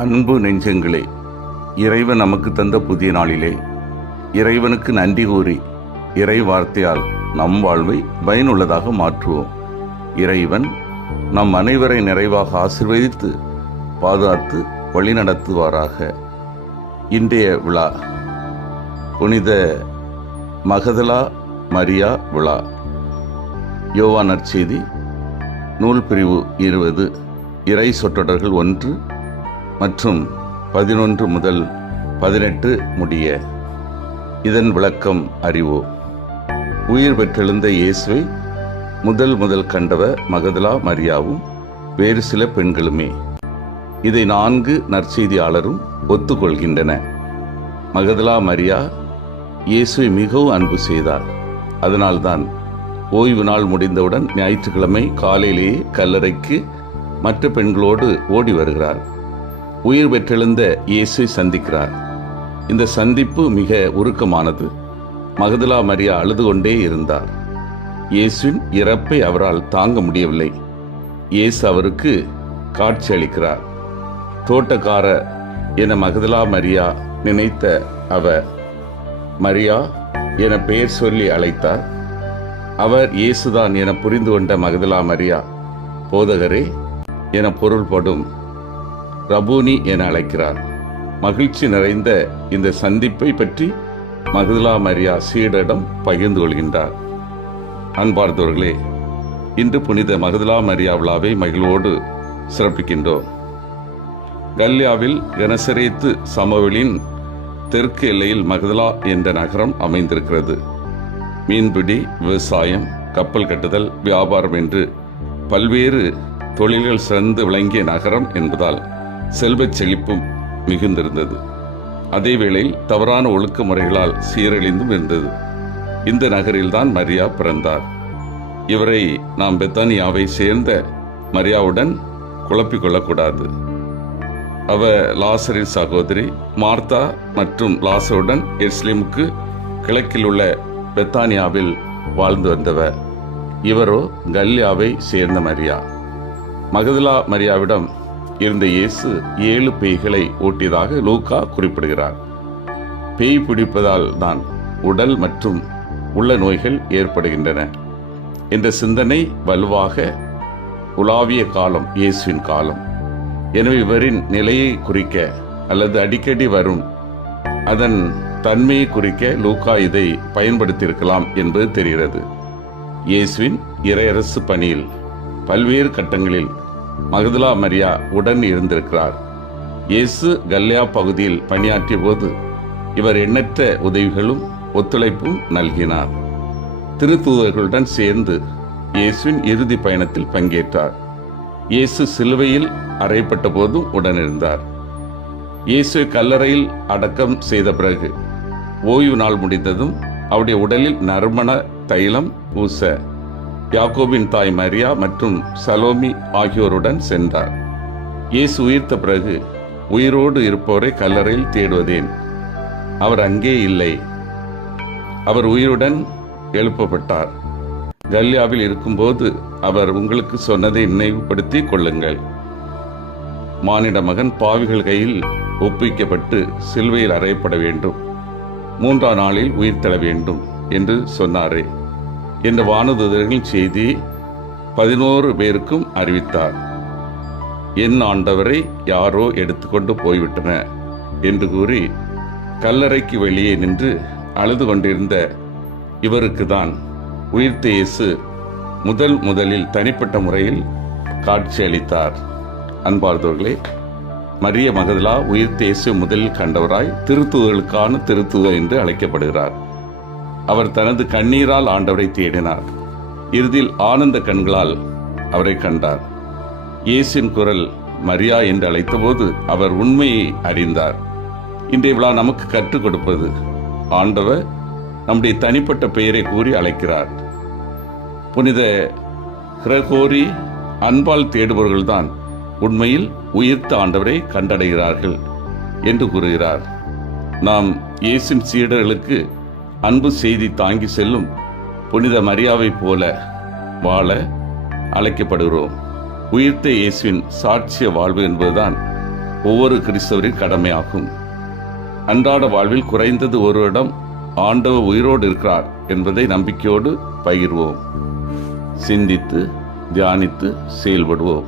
அன்பு நெஞ்சங்களே, இறைவன் நமக்கு தந்த புதிய நாளிலே இறைவனுக்கு நன்றி கூறி இறை வார்த்தையால் நம் வாழ்வை பயனுள்ளதாக மாற்றுவோம். இறைவன் நம் அனைவரை நிறைவாக ஆசீர்வதித்து பாதுகாத்து வழிநடத்துவாராக. இன்றைய விழா புனித மகதலா மரியா விழா. யோவான் நற்செய்தி நூல் பிரிவு 20 இறை சொற்றொடர்கள் 1 மற்றும் 11 முதல் 18 முடிய. இதன் விளக்கம் அறிவோம். உயிர் பெற்றெழுந்த இயேசுவை முதல் கண்டவர் மகதலா மரியாவும் வேறு சில பெண்களுமே. இதை 4 நற்செய்தியாளரும் ஒத்துக்கொள்கின்றன. மகதலா மரியா இயேசுவை மிகவும் அன்பு செய்தார். அதனால்தான் ஓய்வு நாள் முடிந்தவுடன் ஞாயிற்றுக்கிழமை காலையிலேயே கல்லறைக்கு மற்ற பெண்களோடு ஓடி வருகிறார். உயிர் பெற்றெழுந்த இயேசுவை சந்திக்கிறார். இந்த சந்திப்பு மிக உருக்கமானது. மகதலா மரியா அழுது கொண்டே இருந்தார். இயேசுவின் இறப்பை அவரால் தாங்க முடியவில்லை. இயேசு அவருக்கு காட்சி அளிக்கிறார். தோட்டக்காரர் என மகதலா மரியா நினைத்த அவர் மரியா என பெயர் சொல்லி அழைத்தார். அவர் இயேசுதான் என புரிந்து கொண்ட மகதலா மரியா போதகரே என பொருள்படும் ரபூனி என அழைக்கிறார். மகிழ்ச்சி நிறைந்த இந்த சந்திப்பை பற்றி மகதலா மரியா சீடரிடம் பகிர்ந்து கொள்கின்றார். அன்பார்ந்தவர்களே, இன்று புனித மகதலா மரியா விழாவை மகிழ்வோடு சிறப்பிக்கின்றோம். கல்யாவில் கெனசரேத்து சமவெளியின் தெற்கு எல்லையில் மகதலா என்ற நகரம் அமைந்திருக்கிறது. மீன்பிடி, விவசாயம், கப்பல் கட்டுதல், வியாபாரம் என்று பல்வேறு தொழில்கள் சிறந்து விளங்கிய நகரம் என்பதால் செல்வச் செழிப்பும் மிகுந்திருந்தது. அதே வேளையில் தவறான ஒழுக்க முறைகளால் சீரழிந்தும் இருந்தது. இந்த நகரில்தான் மரியா பிறந்தார். இவரை நாம் பெத்தானியாவை சேர்ந்த மரியாவுடன் குழப்பிக் கொள்ளக்கூடாது. அவர் லாசரின் சகோதரி. மார்த்தா மற்றும் லாசருடன் எருசலேமுக்கு கிழக்கில் உள்ள பெத்தானியாவில் வாழ்ந்து வந்தவர். இவரோ கல்யாவை சேர்ந்த மரியா. மகதலா மரியாவிடம் இருந்த இயேசு 7 பேய்களை ஓட்டியதாக லூக்கா குறிப்பிடுகிறார். பேய் பிடிப்பதால் தான் உடல் மற்றும் உள்ள நோய்கள் ஏற்படுகின்றன என்ற சிந்தனை வலுவாக உலாவிய காலம் இயேசுவின் காலம். எனவே இவரின் நிலையை குறிக்க அல்லது அடிக்கடி வரும் அதன் தன்மையை குறிக்க லூக்கா இதை பயன்படுத்தியிருக்கலாம் என்பது தெரிகிறது. இயேசுவின் இறையரசு பணியில் பல்வேறு கட்டங்களில் மகதலா மரியா உடன் இருந்திருக்கிறார். இயேசு கல்யா பகுதியில் பணியாற்றிய போது இவர் எண்ணற்ற உதவிகளும் ஒத்துழைப்பும் நல்கினார். திருத்தூதர்களுடன் சேர்ந்து இயேசுவின் இறுதி பயணத்தில் பங்கேற்றார். இயேசு சிலுவையில் அறையப்பட்ட போதும் உடனிருந்தார். இயேசுவை கல்லறையில் அடக்கம் செய்த பிறகு ஓய்வு நாள் முடிந்ததும் அவருடைய உடலில் நறுமண தைலம் பூச யாக்கோபின் தாய் மரியா மற்றும் சலோமி ஆகியோருடன் சென்றார். இயேசு உயிர்த்த பிறகு உயிரோடு இருப்பவரை கல்லறையில் தேடுவதேன்? அவர் அங்கே இல்லை. அவர் உயிருடன் எழுப்பப்பட்டார். கல்யாவில் இருக்கும்போது அவர் உங்களுக்கு சொன்னதை நினைவுபடுத்தி கொள்ளுங்கள். மானிட மகன் பாவிகள் கையில் ஒப்புவிக்கப்பட்டு சிலுவையில் அறையப்பட வேண்டும், 3ஆம் நாளில் உயிர் தர வேண்டும் என்று சொன்னாரே என்ற வானதூதர்களின் செய்தி 11 பேருக்கும் அறிவித்தார். என் ஆண்டவரை யாரோ எடுத்துக்கொண்டு போய்விட்டனர் என்று கூறி கல்லறைக்கு வெளியே நின்று அழுது கொண்டிருந்த இவருக்கு தான் உயிர்த்த இயேசு முதலில் தனிப்பட்ட முறையில் காட்சி அளித்தார். அன்பார்ந்தவர்களே, மரிய மகதலா உயிர்த்த இயேசு முதலில் கண்டவராய் திருத்தூதர்களுக்கான திருத்தூதர் என்று அழைக்கப்படுகிறார். அவர் தனது கண்ணீரால் ஆண்டவரை தேடினார். இறுதியில் ஆனந்த கண்களால் அவரை கண்டார். இயேசுவின் குரல் மரியா என்று அழைத்தபோது அவர் உண்மையை அறிந்தார். இன்றைய விழா நமக்கு கற்றுக் கொடுப்பது, ஆண்டவர் நம்முடைய தனிப்பட்ட பெயரை கூறி அழைக்கிறார். புனித கிரகோரி அன்பால் தேடுபவர்கள்தான் உண்மையில் உயிர்த்த ஆண்டவரை கண்டடைகிறார்கள் என்று கூறுகிறார். நாம் இயேசுவின் சீடர்களுக்கு அன்பு செய்தி தாங்கி செல்லும் புனித மரியாவை போல வாழ அழைக்கப்படுகிறோம். உயிர்த்த இயேசுவின் சாட்சிய வாழ்வு என்பதுதான் ஒவ்வொரு கிறிஸ்தவரின் கடமையாகும். அன்றாட வாழ்வில் குறைந்தது ஒரு இடம் ஆண்டவர் உயிரோடு இருக்கிறார் என்பதை நம்பிக்கையோடு பகிர்வோம். சிந்தித்து தியானித்து செயல்படுவோம்.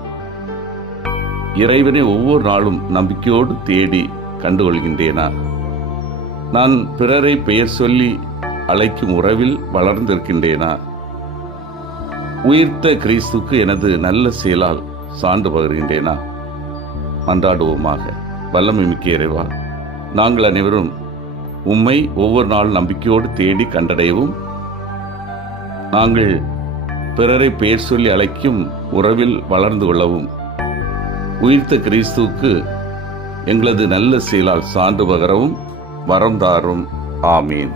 இறைவனை ஒவ்வொரு நாளும் நம்பிக்கையோடு தேடி கண்டுகொள்கின்றேனா? நான் பிறரை பெயர் சொல்லி அழைக்கும் உறவில் வளர்ந்திருக்கின்றேனா? உயிர்த்த கிறிஸ்துக்கு எனது நல்ல செயலால் சான்று பகிர்கின்றேனா? மன்றாடுவோமாக. வல்லமை மிக்க இறைவா, நாங்கள் அனைவரும் உம்மை ஒவ்வொரு நாள் நம்பிக்கையோடு தேடி கண்டடையவும், நாங்கள் பிறரை பெயர் சொல்லி அழைக்கும் உறவில் வளர்ந்து கொள்ளவும், உயிர்த்த கிறிஸ்துவுக்கு எங்களது நல்ல செயலால் சான்று பகரவும் வரம் தாரும். ஆமீன்.